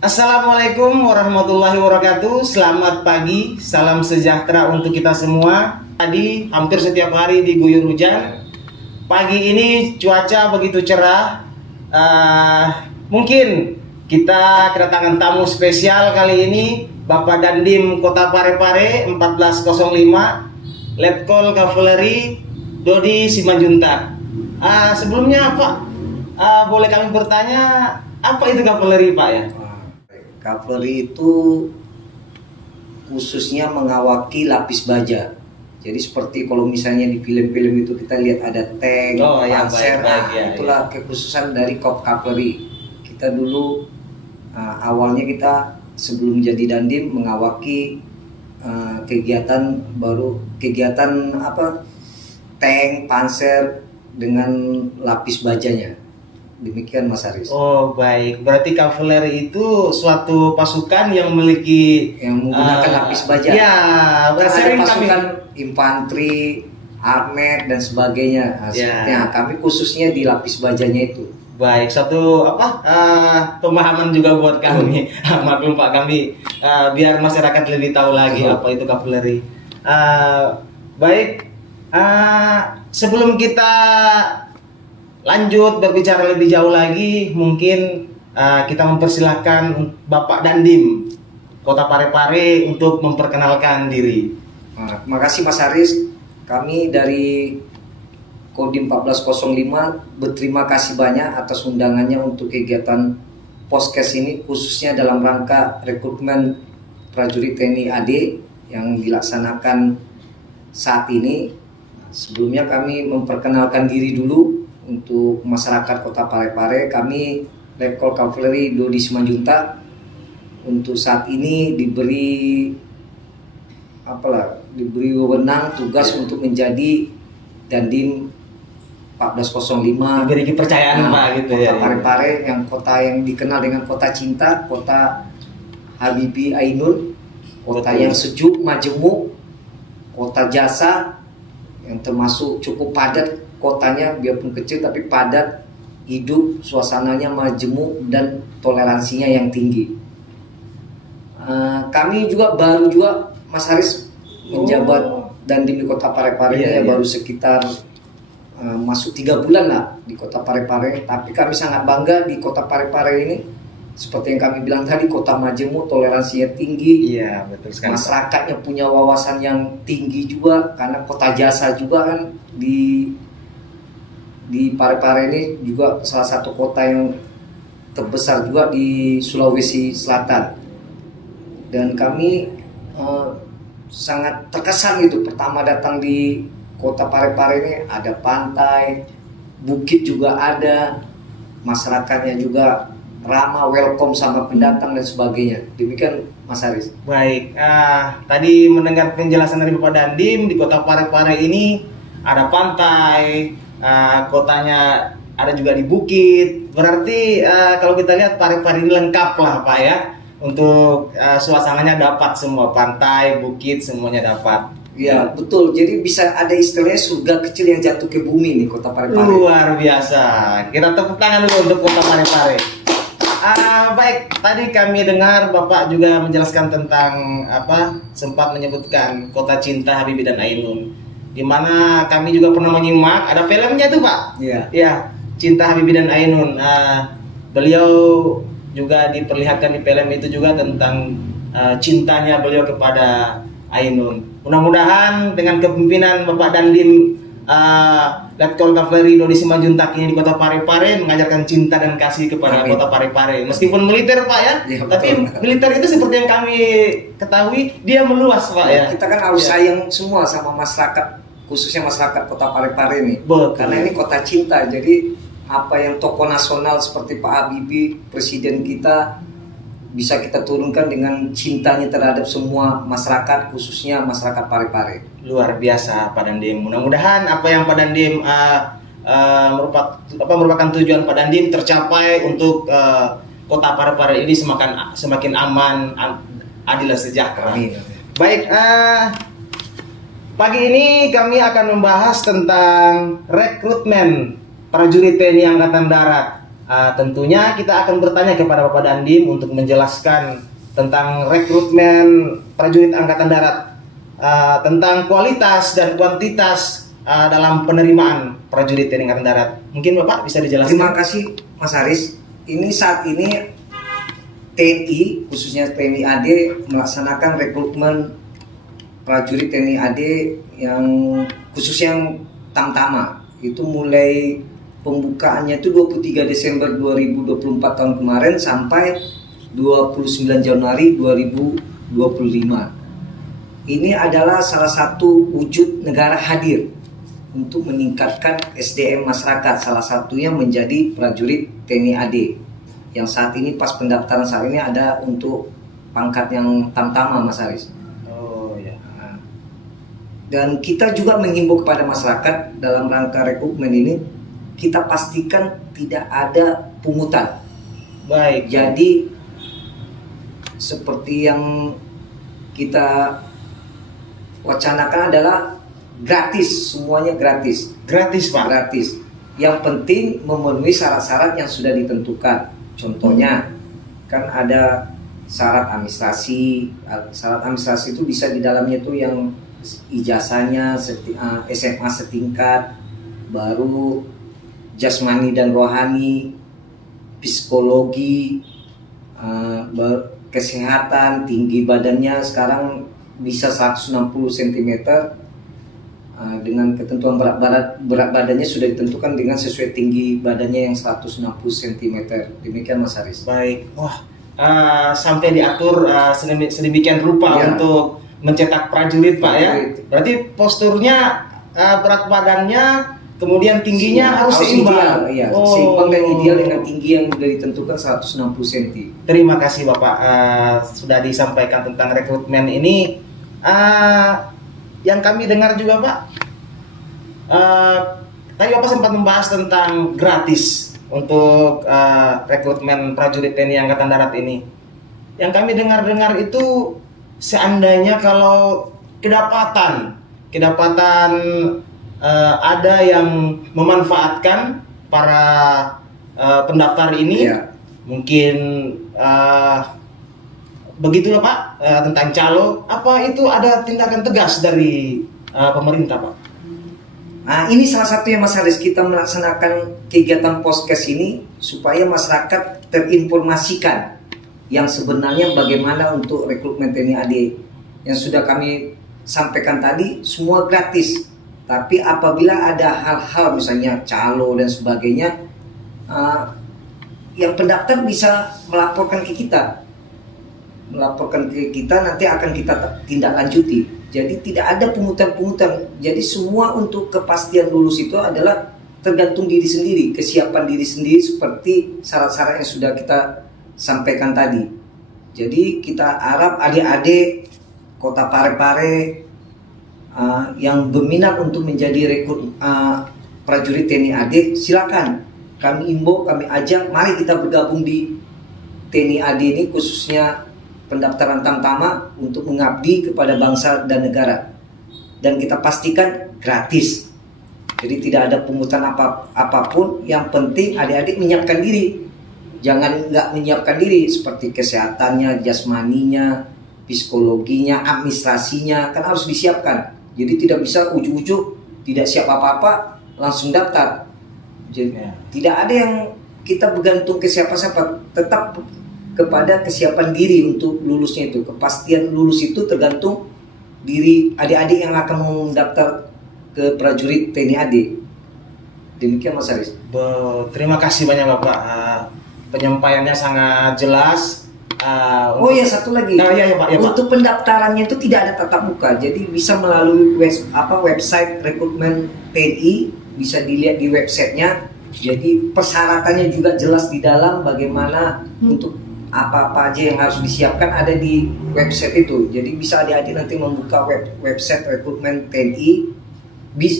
Assalamualaikum warahmatullahi wabarakatuh. Selamat pagi, salam sejahtera untuk kita semua. Tadi hampir setiap hari diguyur hujan. Pagi ini cuaca begitu cerah. Mungkin kita kedatangan tamu spesial kali ini, Bapak Dandim Kota Parepare 1405, Letkol Kavaleri Dodi Simanjuntak. Sebelumnya Pak, boleh kami bertanya, apa itu kavaleri Pak ya? Kavaleri itu khususnya mengawaki lapis baja. Jadi seperti kalau misalnya di film-film itu kita lihat ada tank, panser, itulah kekhususan dari kavaleri. Kita dulu awalnya kita sebelum jadi dandim mengawaki kegiatan tank, panser dengan lapis bajanya. Demikian Mas Haris. Oh baik, berarti kavaleri itu suatu pasukan yang menggunakan lapis baja. Ya, ada pasukan infanteri, armet dan sebagainya. Kami khususnya di lapis bajanya itu. Baik, satu pemahaman juga buat kami. Maklum Pak, kami biar masyarakat lebih tahu lagi apa itu kavaleri. Baik, sebelum kita lanjut berbicara lebih jauh lagi, mungkin kita mempersilahkan Bapak Dandim Kota Parepare untuk memperkenalkan diri. Terima kasih Mas Haris. Kami dari Kodim 1405 berterima kasih banyak atas undangannya untuk kegiatan Poskes ini, khususnya dalam rangka rekrutmen prajurit TNI AD yang dilaksanakan saat ini. Sebelumnya kami memperkenalkan diri dulu. Untuk masyarakat Kota Parepare, kami Letkol Kavaleri Dodi Simanjuntak untuk saat ini diberi wewenang tugas untuk menjadi Dandim 1405. Diberi kepercayaan Pak gitu Kota ya. Parepare yang kota yang dikenal dengan kota cinta, kota Habibi Ainun, kota yang sejuk, majemuk, kota jasa yang termasuk cukup padat. Kotanya biarpun kecil tapi padat, hidup, suasananya majemuk dan toleransinya yang tinggi. Kami juga baru Mas Haris menjabat dandim di Kota Parepare ini baru sekitar masuk 3 bulan lah di Kota Parepare. Tapi kami sangat bangga di Kota Parepare ini. Seperti yang kami bilang tadi, kota majemuk, toleransinya tinggi. Iya, betul sekali. Masyarakatnya punya wawasan yang tinggi juga karena kota jasa juga kan di Parepare ini juga salah satu kota yang terbesar juga di Sulawesi Selatan. Dan kami sangat terkesan gitu pertama datang di Kota Parepare ini, ada pantai, bukit juga ada, masyarakatnya juga ramah, welcome sama pendatang dan sebagainya. Demikian Mas Haris. Baik, tadi mendengar penjelasan dari Bapak Dandim, di Kota Parepare ini ada pantai, kotanya ada juga di bukit. Berarti kalau kita lihat Parepare ini lengkap lah Pak ya. Untuk suasananya dapat semua, pantai, bukit semuanya dapat. Ya betul, jadi bisa ada istilahnya surga kecil yang jatuh ke bumi nih Kota Parepare. Luar biasa. Kita tepuk tangan dulu untuk Kota Parepare. Baik, tadi kami dengar Bapak juga menjelaskan tentang sempat menyebutkan kota cinta Habibi dan Ainun, di mana kami juga pernah menyimak, ada filmnya tuh Pak. Iya. Ya, Cinta Habibi dan Ainun. Beliau juga diperlihatkan di film itu juga tentang cintanya beliau kepada Ainun. Mudah-mudahan dengan kepemimpinan Bapak Dandim Letkol Kavaleri Dodi Simanjuntak ini di Kota Parepare mengajarkan cinta dan kasih kepada Kota Parepare. Meskipun militer Pak ya, tapi militer itu seperti yang kami ketahui dia meluas Pak ya. Kita kan harus sayang semua sama masyarakat, khususnya masyarakat Kota Parepare ini. Karena ini kota cinta. Jadi apa yang tokoh nasional seperti Pak Habibie, presiden kita, bisa kita turunkan dengan cintanya terhadap semua masyarakat, khususnya masyarakat Parepare. Luar biasa Pak Dandim. Mudah-mudahan apa yang Pak Dandim merupakan tujuan Pak Dandim tercapai untuk Kota Parepare ini semakin aman, adil dan sejahtera. Amin. Baik, pagi ini kami akan membahas tentang rekrutmen prajurit TNI Angkatan Darat. Tentunya kita akan bertanya kepada Bapak Dandim untuk menjelaskan tentang rekrutmen prajurit Angkatan Darat, tentang kualitas dan kuantitas dalam penerimaan prajurit TNI Angkatan Darat. Mungkin Bapak bisa dijelaskan. Terima kasih Mas Haris. Ini saat ini TNI, khususnya TNI AD, melaksanakan rekrutmen prajurit TNI AD yang khusus yang Tamtama. Itu mulai pembukaannya itu 23 Desember 2024 tahun kemarin sampai 29 Januari 2025. Ini adalah salah satu wujud negara hadir untuk meningkatkan SDM masyarakat, salah satunya menjadi prajurit TNI AD. Yang saat ini pas pendaftaran saat ini ada untuk pangkat yang Tamtama, Mas Haris. Oh ya. Dan kita juga menghimbau kepada masyarakat dalam rangka rekrutmen ini, kita pastikan tidak ada pungutan. Baik. Jadi seperti yang kita wacanakan adalah gratis, semuanya gratis. Gratis, Pak. Gratis. Yang penting memenuhi syarat-syarat yang sudah ditentukan. Contohnya kan ada syarat administrasi. Syarat administrasi itu bisa di dalamnya itu yang ijazahnya SMA setingkat, baru jasmani dan rohani, psikologi, kesehatan, tinggi badannya sekarang bisa 160 cm, dengan ketentuan berat badannya sudah ditentukan dengan sesuai tinggi badannya yang 160 cm. Demikian Mas Haris. Baik. Wah, sampai diatur sedemikian rupa Ya, untuk mencetak prajurit, Pak, ya. Prajurit. Berarti posturnya, berat badannya, kemudian tingginya harus seimbang. Ideal, iya. Seimbang dan ideal dengan tinggi yang sudah ditentukan 160 cm. Terima kasih Bapak, sudah disampaikan tentang rekrutmen ini. Yang kami dengar juga, Pak, tadi Bapak sempat membahas tentang gratis untuk rekrutmen prajurit TNI Angkatan Darat ini. Yang kami dengar itu seandainya kalau kedapatan ada yang memanfaatkan para pendaftar ini, Ya. mungkin begitulah Pak, tentang calo, apa itu ada tindakan tegas dari pemerintah, Pak? Nah, ini salah satu yang Mas Haris, kita melaksanakan kegiatan podcast ini supaya masyarakat terinformasikan yang sebenarnya bagaimana untuk rekrutmen TNI AD. Yang sudah kami sampaikan tadi semua gratis. Tapi apabila ada hal-hal misalnya calo dan sebagainya, yang pendaftar bisa melaporkan ke kita. Nanti akan kita tindak lanjuti. Jadi tidak ada pungutan-pungutan. Jadi semua untuk kepastian lulus itu adalah tergantung diri sendiri, kesiapan diri sendiri seperti syarat-syarat yang sudah kita sampaikan tadi. Jadi kita harap adik-adik Kota Parepare yang berminat untuk menjadi rekrut prajurit TNI AD, silakan. Kami imbau, kami ajak, mari kita bergabung di TNI AD ini, khususnya pendaftaran Tamtama untuk mengabdi kepada bangsa dan negara. Dan kita pastikan gratis. Jadi tidak ada pungutan apapun. Yang penting adik-adik menyiapkan diri. Jangan nggak menyiapkan diri seperti kesehatannya, jasmaninya, psikologinya, administrasinya, kan harus disiapkan. Jadi tidak bisa ujuk-ujuk, tidak siap apa-apa, langsung daftar. Jadi tidak ada yang kita bergantung ke siapa-siapa, tetap kepada kesiapan diri untuk lulusnya itu. Kepastian lulus itu tergantung diri adik-adik yang akan mendaftar ke prajurit TNI AD. Demikian Mas Haris. Terima kasih banyak Bapak, penyampaiannya sangat jelas. Oh ya, satu lagi. Ya, Pak, ya, Pak. Untuk pendaftarannya itu tidak ada tatap muka, jadi bisa melalui website rekrutmen TNI, bisa dilihat di websitenya. Jadi persyaratannya juga jelas di dalam, bagaimana untuk apa-apa aja yang harus disiapkan ada di website itu. Jadi bisa adik-adik nanti membuka website rekrutmen TNI,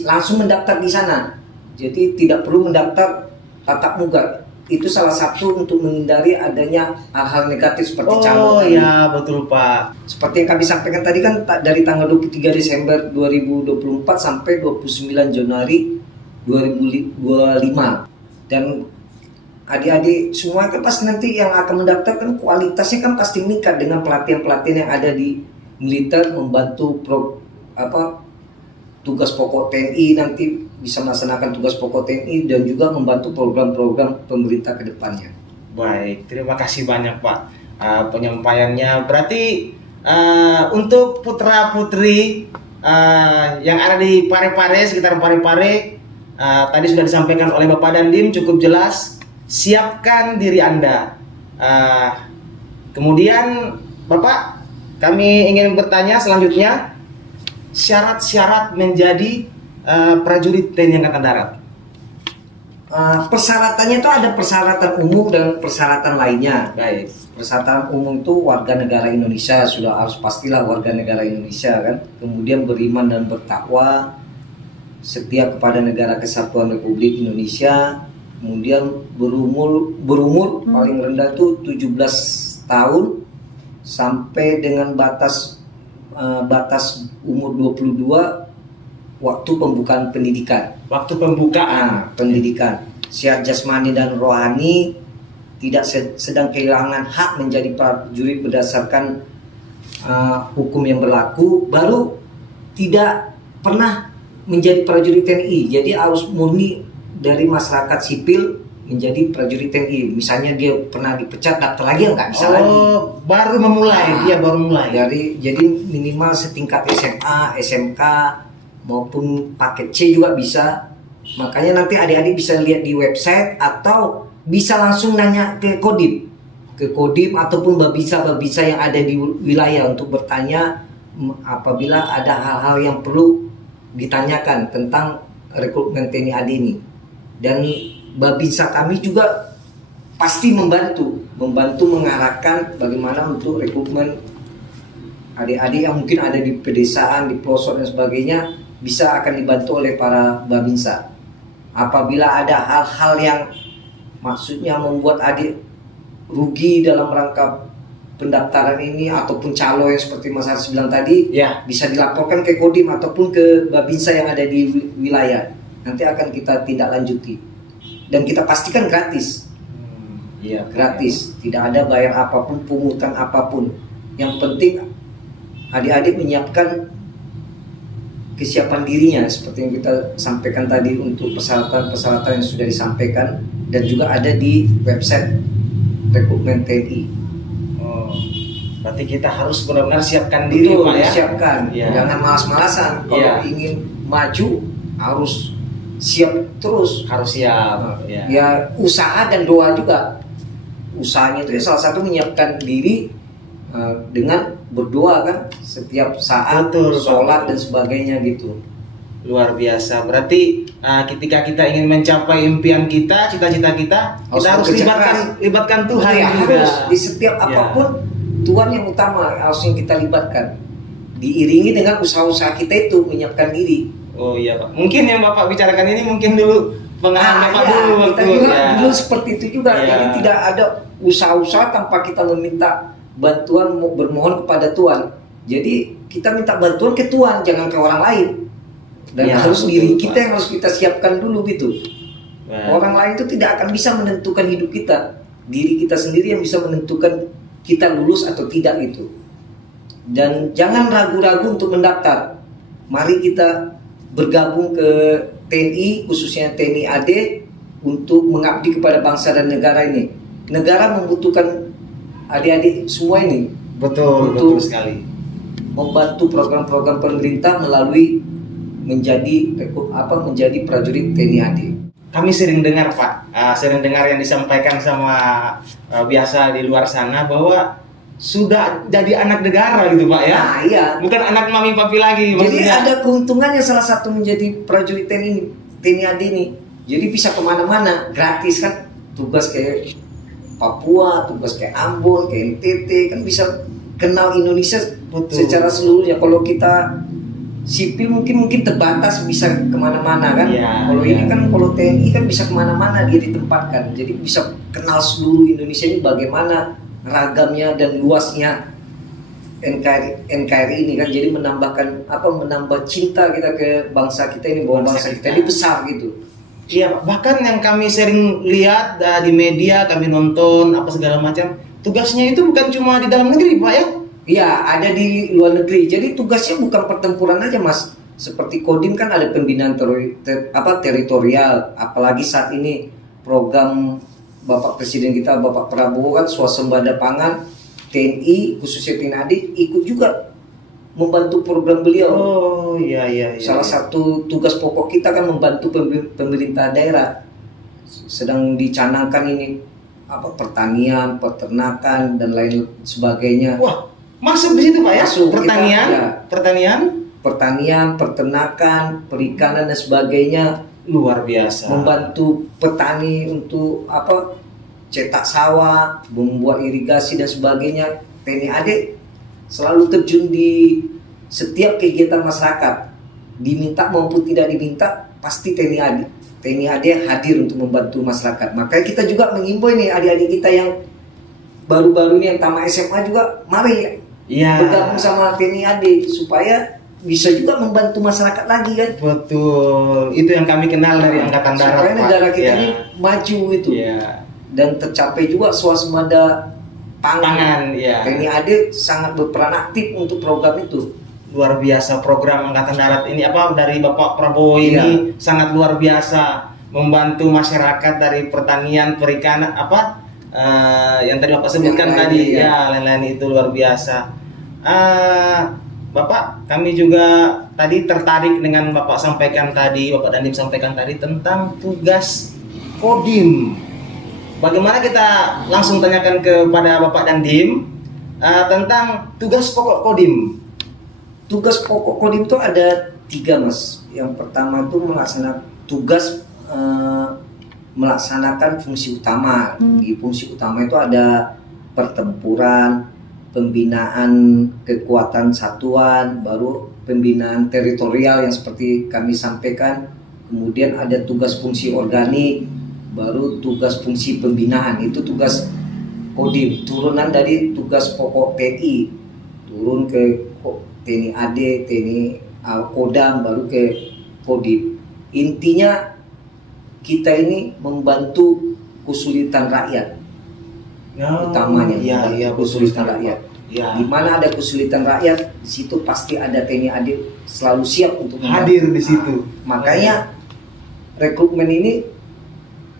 langsung mendaftar di sana. Jadi tidak perlu mendaftar tatap muka. Itu salah satu untuk menghindari adanya hal-hal negatif seperti calo. Oh ya, betul Pak. Seperti yang kami sampaikan tadi kan, dari tanggal 23 Desember 2024 sampai 29 Januari 2025. Dan adik-adik semua kan pasti nanti yang akan mendaftar kan kualitasnya kan pasti meningkat dengan pelatihan-pelatihan yang ada di militer, membantu tugas pokok TNI, nanti bisa melaksanakan tugas pokok TNI dan juga membantu program-program pemerintah ke depannya. Baik, terima kasih banyak Pak penyampaiannya. Berarti untuk putra-putri yang ada di Parepare, sekitar Parepare, tadi sudah disampaikan oleh Bapak Dandim cukup jelas. Siapkan diri Anda. Kemudian Bapak, kami ingin bertanya selanjutnya, syarat-syarat menjadi prajurit TNI Angkatan Darat. Persyaratannya itu ada persyaratan umum dan persyaratan lainnya. Baik. Persyaratan umum itu warga negara Indonesia, sudah harus pastilah warga negara Indonesia kan. Kemudian beriman dan bertakwa, setia kepada Negara Kesatuan Republik Indonesia. Kemudian berumur paling rendah itu 17 tahun sampai dengan batas umur 22 waktu pembukaan pendidikan. Waktu pembukaan pendidikan. Sehat jasmani dan rohani, tidak sedang kehilangan hak menjadi prajurit berdasarkan hukum yang berlaku, baru tidak pernah menjadi prajurit TNI. Jadi harus murni dari masyarakat sipil menjadi prajurit TNI. Misalnya dia pernah dipecat, daftar lagi nggak bisa lagi. Baru memulai, dia baru mulai. Jadi minimal setingkat SMA, SMK maupun paket C juga bisa. Makanya nanti adik-adik bisa lihat di website atau bisa langsung nanya ke Kodim ataupun babinsa yang ada di wilayah untuk bertanya apabila ada hal-hal yang perlu ditanyakan tentang rekrutmen TNI AD ini. Dan babinsa kami juga pasti membantu mengarahkan bagaimana untuk rekrutmen adik-adik yang mungkin ada di pedesaan, di pelosok dan sebagainya, bisa akan dibantu oleh para babinsa. Apabila ada hal-hal yang maksudnya membuat adik rugi dalam rangka pendaftaran ini ataupun calo yang seperti Mas Haris bilang tadi, ya, bisa dilaporkan ke Kodim ataupun ke babinsa yang ada di wilayah. Nanti akan kita tindak lanjuti dan kita pastikan gratis. Iya, gratis, tidak ada bayar apapun, pungutan apapun. Yang penting adik-adik menyiapkan kesiapan dirinya seperti yang kita sampaikan tadi untuk persyaratan-persyaratan yang sudah disampaikan dan juga ada di website rekrutmen TNI. Berarti kita harus benar-benar siapkan diri, Pak, ya. Siapkan, ya. Jangan malas-malasan. Kalau ingin maju harus siap terus. Harus siap. Ya usaha dan doa juga. Usahanya itu salah satu menyiapkan diri dengan berdoa kan setiap saat, sholat dan sebagainya gitu. Luar biasa. Berarti ketika kita ingin mencapai impian kita, cita-cita kita harus libatkan Tuhan juga. Harus di setiap apapun Tuhan yang utama harus yang kita libatkan. Diiringi dengan usaha-usaha kita itu menyiapkan diri. Oh iya Pak. Mungkin yang Bapak bicarakan ini mungkin dulu pengalaman Bapak dulu. Kita juga dulu seperti itu juga. Jadi tidak ada usaha-usaha tanpa kita meminta bantuan, bermohon kepada Tuhan. Jadi kita minta bantuan ke Tuhan, jangan ke orang lain. Dan harus diri kita yang harus kita siapkan dulu gitu. Orang lain itu tidak akan bisa menentukan hidup kita. Diri kita sendiri yang bisa menentukan kita lulus atau tidak itu. Dan jangan ragu-ragu untuk mendaftar. Mari kita bergabung ke TNI, khususnya TNI AD, untuk mengabdi kepada bangsa dan negara ini. Negara membutuhkan adik-adik semua ini. Betul sekali. Membantu program-program pemerintah melalui menjadi prajurit TNI AD. Kami sering dengar Pak, sering dengar yang disampaikan sama biasa di luar sana bahwa sudah jadi anak negara gitu Pak ya. Nah, iya. Bukan anak mami papi lagi. Jadi ada keuntungannya salah satu menjadi prajurit TNI AD ini. Jadi bisa kemana-mana gratis kan, tugas kayak Papua, tugas kayak Ambon, kayak NTT kan bisa kenal Indonesia secara seluruhnya. Kalau kita sipil mungkin terbatas bisa kemana-mana kan. Kalau ini kan kalau TNI kan bisa kemana-mana dia ditempatkan. Jadi bisa kenal seluruh Indonesia ini bagaimana ragamnya dan luasnya NKRI ini kan. Jadi menambah cinta kita ke bangsa kita ini, bahwa bangsa kita ini besar gitu. Iya, Pak. Bahkan yang kami sering lihat di media, kami nonton apa segala macam, tugasnya itu bukan cuma di dalam negeri, Pak ya? Iya, ada di luar negeri. Jadi tugasnya bukan pertempuran aja, Mas. Seperti Kodim kan ada pembinaan teritorial, apalagi saat ini program Bapak Presiden kita, Bapak Prabowo kan swasembada pangan, TNI khususnya TNI AD ikut juga membantu program beliau. Oh iya. Salah satu tugas pokok kita kan membantu pemerintah daerah. Sedang dicanangkan ini pertanian, peternakan dan lain sebagainya. Wah, masuk di situ Pak ya? Masuk, pertanian, kita, ya. pertanian, peternakan, perikanan dan sebagainya. Luar biasa. Membantu petani untuk cetak sawah, membuat irigasi dan sebagainya. TNI AD selalu terjun di setiap kegiatan masyarakat, diminta maupun tidak diminta, pasti TNI AD hadir untuk membantu masyarakat. Makanya kita juga mengimbau nih adik-adik kita yang baru-baru ini yang tamat SMA juga, mari bergabung sama TNI AD supaya bisa juga membantu masyarakat lagi kan. Betul, itu yang kami kenal dari Angkatan Darat. Supaya negara kita ini maju itu, dan tercapai juga swasembada pangan. TNI AD sangat berperan aktif untuk program itu. Luar biasa program Angkatan Darat ini dari Bapak Prabowo ini sangat luar biasa membantu masyarakat dari pertanian, perikanan yang tadi Bapak sebutkan tadi lain-lain itu luar biasa. Bapak, kami juga tadi tertarik dengan Bapak sampaikan tadi, Bapak Dandim sampaikan tadi tentang tugas Kodim. Bagaimana kita langsung tanyakan kepada Bapak Dandim tentang tugas pokok Kodim. Tugas pokok Kodim itu ada 3, Mas. Yang pertama itu melaksanakan fungsi utama. Di fungsi utama itu ada pertempuran, pembinaan kekuatan satuan, baru pembinaan teritorial yang seperti kami sampaikan, kemudian ada tugas fungsi organik, baru tugas fungsi pembinaan. Itu tugas Kodim, turunan dari tugas pokok TNI, turun ke TNI AD, TNI Kodam, baru ke Kodim. Intinya kita ini membantu kesulitan rakyat. Utamanya kesulitan rakyat. Di mana ada kesulitan rakyat, di situ pasti ada TNI AD selalu siap untuk hadir di situ. Makanya rekrutmen ini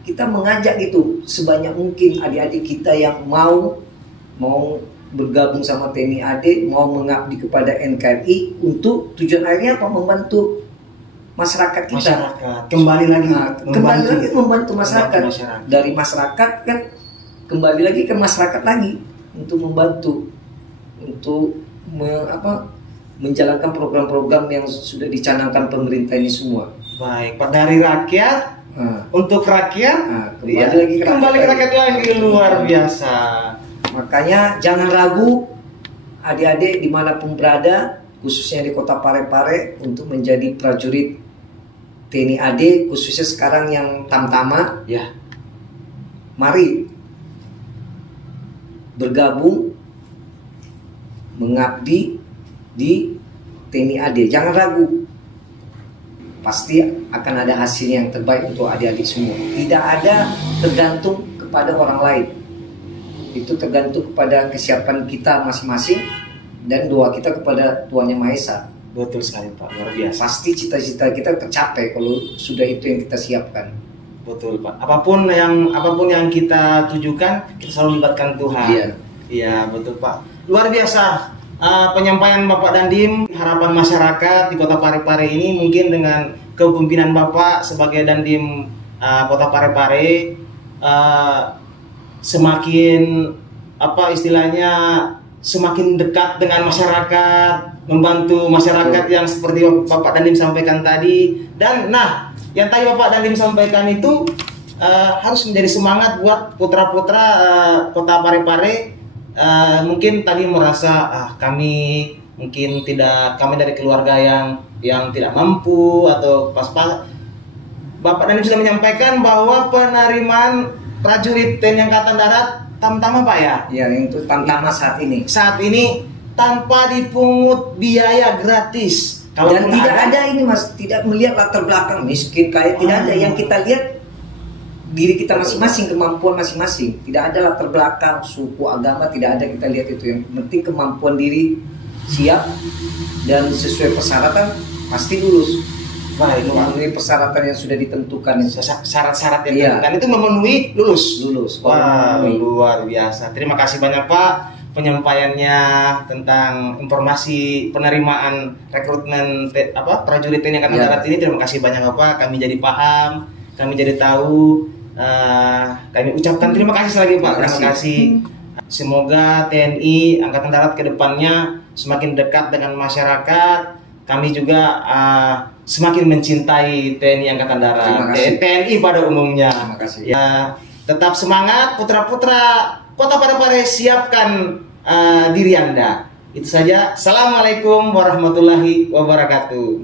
kita mengajak itu sebanyak mungkin adik-adik kita yang mau bergabung sama TNI AD, mau mengabdi kepada NKRI untuk tujuan akhirnya membantu masyarakat kita. Kembali lagi membantu masyarakat. Dari masyarakat kan kembali lagi ke masyarakat lagi untuk membantu untuk menjalankan program-program yang sudah dicanangkan pemerintah ini semua. Baik, Pak, dari rakyat untuk rakyat kembali ke rakyat lagi. Luar biasa. Makanya jangan ragu adik-adik dimanapun berada, khususnya di Kota Parepare, untuk menjadi prajurit TNI AD, khususnya sekarang yang tamtama. Mari bergabung mengabdi di TNI AD. Jangan ragu, pasti akan ada hasil yang terbaik untuk adik-adik semua. Tidak ada tergantung kepada orang lain, itu tergantung kepada kesiapan kita masing-masing dan doa kita kepada Tuhan Yang Maha Esa. Betul sekali Pak, luar biasa. Pasti cita-cita kita tercapai kalau sudah itu yang kita siapkan. Betul Pak. Apapun yang kita tujukan, kita selalu libatkan Tuhan. Iya betul Pak. Luar biasa penyampaian Bapak Dandim. Harapan masyarakat di Kota Parepare ini mungkin dengan kepemimpinan Bapak sebagai Dandim Kota Parepare semakin semakin dekat dengan masyarakat, membantu masyarakat yang seperti Bapak Dandim sampaikan tadi. Dan yang tadi Bapak Dandim sampaikan itu harus menjadi semangat buat putra-putra Kota Parepare. Mungkin tadi merasa kami dari keluarga yang tidak mampu atau pas-pas. Bapak Dandim sudah menyampaikan bahwa penerimaan prajurit TNI Angkatan Darat tamtama Pak ya? Ya, itu tamtama saat ini. Saat ini tanpa dipungut biaya gratis. Dan tidak ada ini Mas, tidak melihat latar belakang miskin kaya, tidak ada. Yang kita lihat diri kita masing-masing, kemampuan masing-masing. Tidak ada latar belakang, suku, agama, tidak ada, kita lihat itu. Yang penting kemampuan diri siap dan sesuai persyaratan pasti lulus. Wah, itu memenuhi persyaratan yang sudah ditentukan. Syarat-syarat yang ditentukan itu memenuhi lulus. Wah, luar biasa. Terima kasih banyak Pak penyampaiannya tentang informasi penerimaan rekrutmen prajurit TNI Angkatan Darat ini. Terima kasih banyak Bapak. Kami jadi paham, kami jadi tahu. Kami ucapkan terima kasih lagi Pak. Terima kasih. Semoga TNI Angkatan Darat ke depannya semakin dekat dengan masyarakat. Kami juga semakin mencintai TNI Angkatan Darat, TNI pada umumnya. Terima kasih. Ya, tetap semangat putra-putra Kota Parepare, siapkan diri Anda. Itu saja. Assalamualaikum warahmatullahi wabarakatuh.